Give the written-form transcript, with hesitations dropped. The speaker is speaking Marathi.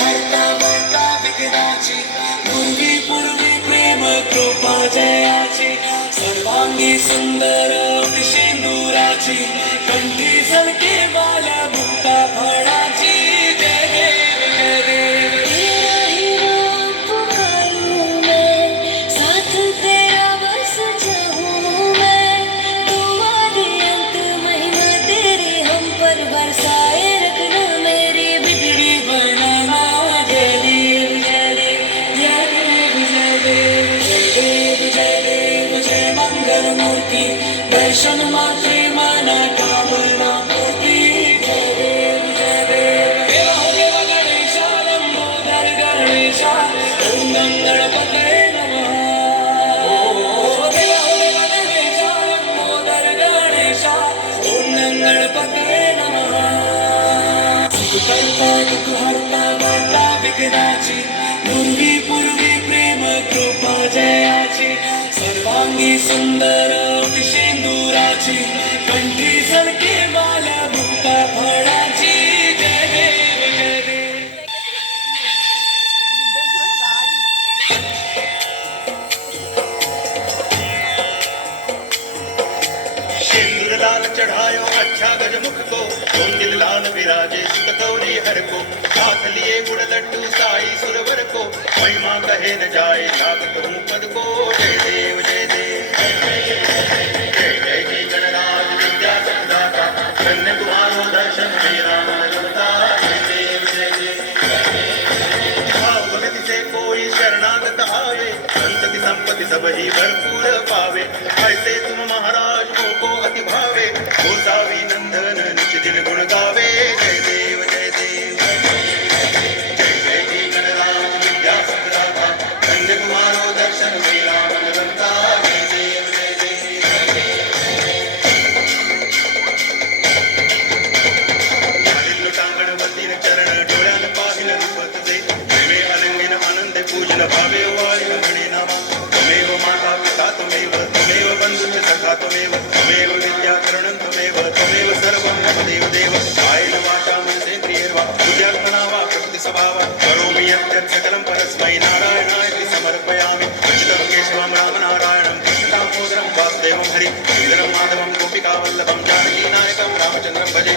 हरता वाटा विघ्नाची पूर्वी पूर्वी प्रेम कृपा जयाची सर्वांगी सुंदर सिंदुराची कंठी झळके माला मुक्ता फळाची जय देव जय देव तेरा ही नाम पुकारूं मैं, साथ तेरा बस चाहूं मैं। तू आदि अंत महिमा तेरी हम पर बरसाए रखना मेरी बिगड़ी बनाना जय देव जय देव जय देव जय देव जय देव जय देव जय मंगल मूर्ति दर्शन मात्रे माना कामना पूर्ती जय देव जय देव देवा हो देवा गणेशा लंबोदर गणेशा ओम गणपतये नमः देवा हो देवा गणेशा लंबोदर गणेशा ओम गणपतये नमः करता दुःख हरता वाटा विघ्नाची पूर्वी पूर्वी प्रेम कृपा जयाची सर्वांगी सुंदर सिंदुराची कंठी झळके माला मुक्ता फळाची जय देव जय देव सिंदूर लाल चढ़ायो अच्छा गजमुख को दिल लाल विराजे सुत गौरी हर को हाथ लिए गुड़ लड्डू साई सुरवर को महिमा कहे न जाए लागत हूँ पद को जय देव जय देव जय जय जी गणराज विद्या सदाता धन्य तुम्हारो दर्शन मेरा मन रमता जय देव जय देव भाव भक्ति से कोई शरणागत आवे संत की संपत्ति सब ही भरपूर पावे ऐसे तुम महाराज को अति भावे गोसावी नंदन निज दिन गुण गावे जय देव जय देव जय जय जी गणराज विद्या सदाता धन्य तुम्हारो दर्शन मेरा मन रमता जय देव जय देव घालिल टांगण चरण डोळ्यान पाहिल रूप तुझे प्रेमे अलंगिन आनंद पूजन भावे वाळी म्हणे नामा त्वमेव माता पिता त्वमेव बंधुश्च सखा त्वमेव विद्याकरणं त्वमेव सर्वं मम देव कायेन वाचा मनसेन्द्रियैर्वा बुद्ध्यात्मना वा प्रकृतिस्वभावा करोमि यत् सकलं परस्मै नारायणाय समर्पयामि अच्युतं केशवं रामनारायणं कृष्णदामोदरं वासुदेवं हरि श्रीधरं माधवं गोपिकावल्लभं जानकीनायकं रामचन्द्रं भजे